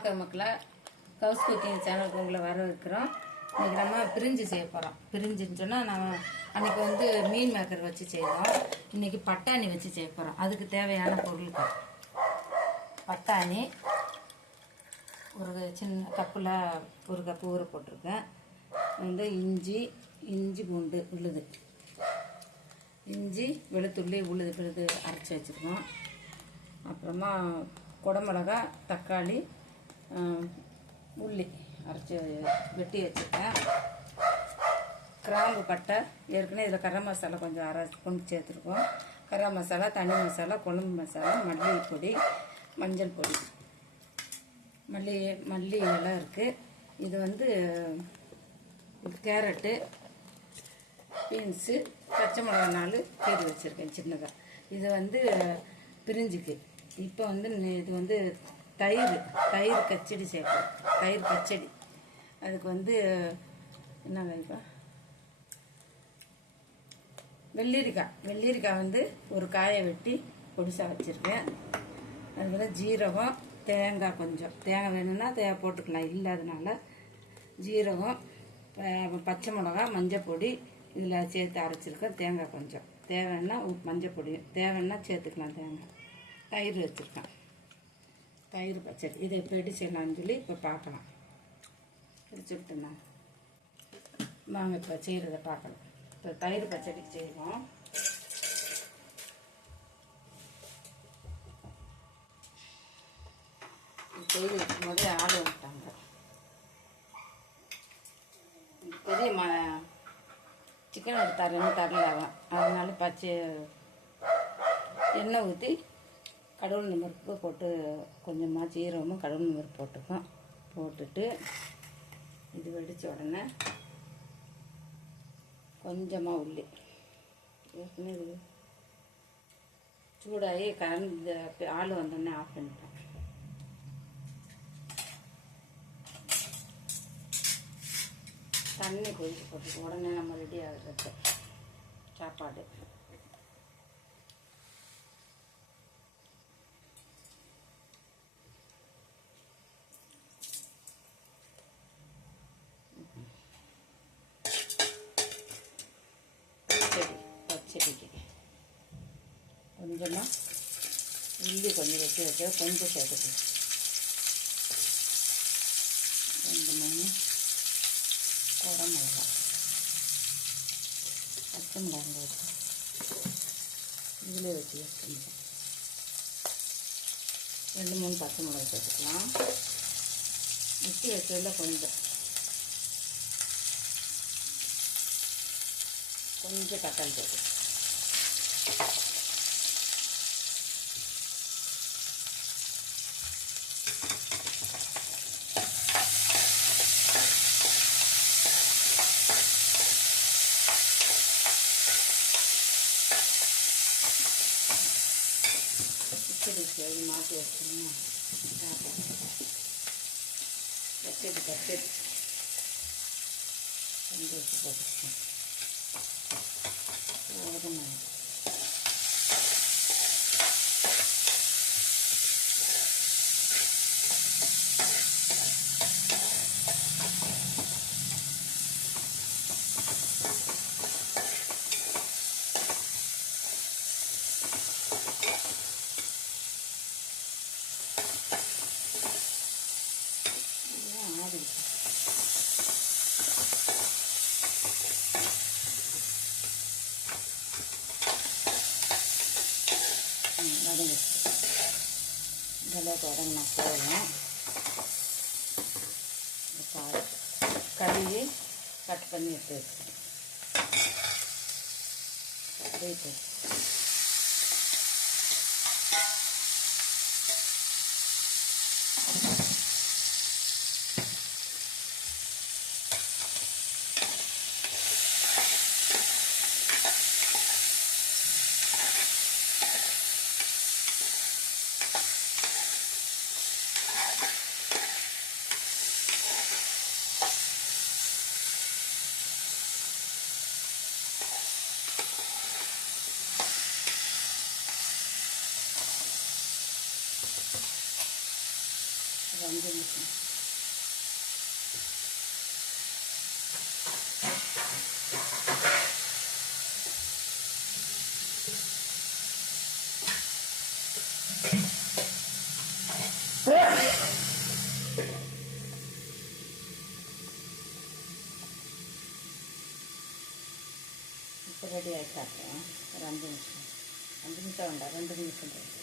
வணக்கம் மக்களே, கவுஸ் குக்கிங் சேனலுக்கு உங்களை வரவேற்கிறோம். இன்றைக்கி நம்ம பிரிஞ்சு செய்ய போகிறோம். பிரிஞ்சுன்னு சொன்னால் நம்ம அன்றைக்கி வந்து மீன் மேக்கர் வச்சு செய்தோம். இன்றைக்கி பட்டாணி வச்சு செய்ய போகிறோம். அதுக்கு தேவையான பொருட்கள் பட்டாணி ஒரு சின்ன கப்பில் ஒரு கப்பு ஊற போட்டிருக்கேன். வந்து இஞ்சி பூண்டு உழுது, இஞ்சி வெளுத்துள்ளி விழுது அரைச்சி வச்சுருக்கோம். அப்புறமா குடமிளகா, தக்காளி, உள்ளி அரைச்சி வெட்டி வச்சுருக்கேன். கிராம்பு, பட்டை, ஏற்கனவே இதில் கரம் மசாலா கொஞ்சம் கொண்டு சேர்த்துருக்கோம். கரம் மசாலா, தனி மசாலா, குழம்பு மசாலா, மல்லி பொடி, மஞ்சள் பொடி, மல்லி எல்லாம் இருக்குது. இது வந்து கேரட்டு, பீன்ஸு, பச்சை மிளகா 4 கீரை வச்சுருக்கேன் சின்னதாக. இது வந்து பிரிஞ்சுக்கு. இப்போ வந்து இது வந்து தயிர் கச்சடி சேர்ப்போம். தயிர் பச்சடி. அதுக்கு வந்து என்னங்க இப்போ வெள்ளரிக்காய் வந்து ஒரு காயை வெட்டி பொடிசாக வச்சுருக்கேன். அதுக்கு ஜீரகம், தேங்காய், கொஞ்சம் தேங்காய் வேணும்னா தேங்காய் போட்டுக்கலாம், இல்லாதனால ஜீரகம், பச்சை மிளகா, மஞ்சள் பொடி இதில் சேர்த்து அரைச்சிருக்கேன். தேங்காய் கொஞ்சம் தேவைன்னா மஞ்சள் பொடி தேவைன்னா சேர்த்துக்கலாம். தேங்காய், தயிர் வச்சுருக்கேன். தயிர் பச்சடி. இதை இப்போ எப்படி செய்யலாம்னு சொல்லி இப்போ பார்க்கலாம். பிரித்து விட்டுனா வாங்க இப்போ செய்கிறத பார்க்கலாம். இப்போ தயிர் பச்சடி செய்வோம். செய்து வைக்கும் போதே ஆடு விட்டாங்க. பெரிய சிக்கன் எடுத்தாருன்னு தரல அவன். அதனால பச்சை எண்ணெய் ஊற்றி கடவுள் நம்பருக்கு போட்டு கொஞ்சமாக ஜீரகமும் கடவுள் நம்பருக்கு போட்டுக்கோம். போட்டுட்டு இது வெடித்த உடனே கொஞ்சமாக உள்ளி ஏற்கனவே இது சூடாகி கலந்து ஆள் வந்தோடனே ஆஃப் பண்ணிட்டேன். தண்ணி கொதிச்சு போட்டு உடனே நம்ம ரெடி ஆகிறது சாப்பாடு. பச்சடிக்கு கொஞ்சமாக உள்ளி கொஞ்சம் வைக்க கொஞ்சம் சேர்த்துக்கணும். 2 3 குடமிளகா, பச்சை மிளகாய் வச்சு இதில் வச்சு வச்சுருந்தோம். 2 3 பச்சை மிளகாய் சேர்த்துக்கலாம். வச்சு வச்சதில் கொஞ்சம் தக்காளி சேர்த்து கிச்சடி மாற்றி வச்சோம்னா பச்சடி கொஞ்சம் வச்சு போட்டுருக்கோம். இதெல்லாம் தொடங்கினா போதும். கழுவி கட் பண்ணி எடுத்து வச்சுக்கேன். ஒரு 5 நிமிஷம். இப்போ ரெடி ஆகிட்டாங்க. ஒரு 5 நிமிஷம் வேண்டாம், 2 நிமிஷம்.